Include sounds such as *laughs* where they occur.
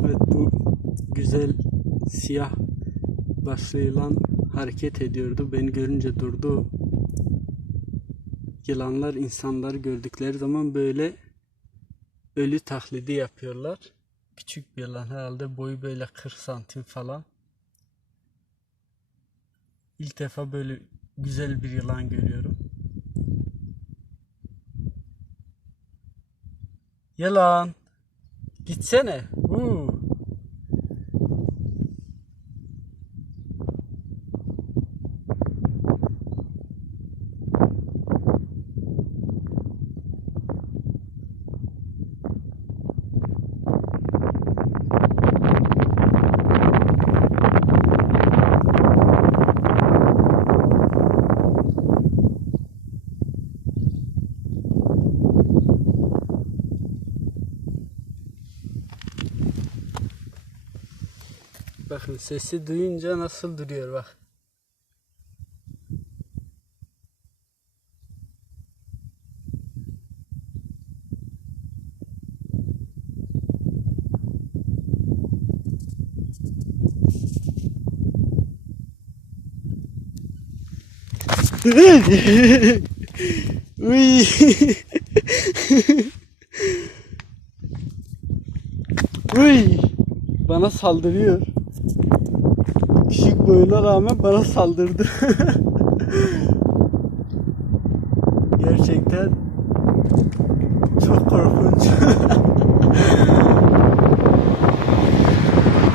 Evet bu güzel siyah başlı yılan hareket ediyordu. Beni görünce durdu. Yılanlar insanları gördükleri zaman böyle ölü taklidi yapıyorlar. Küçük bir yılan herhalde boyu böyle 40 santim falan. İlk defa böyle güzel bir yılan görüyorum. Yılan. Gitsene. Uuu. Bakın sesi duyunca nasıl duruyor bak. *laughs* Uy. *laughs* Uy. Bana saldırıyor. Küçük boyuna rağmen bana saldırdı. *laughs*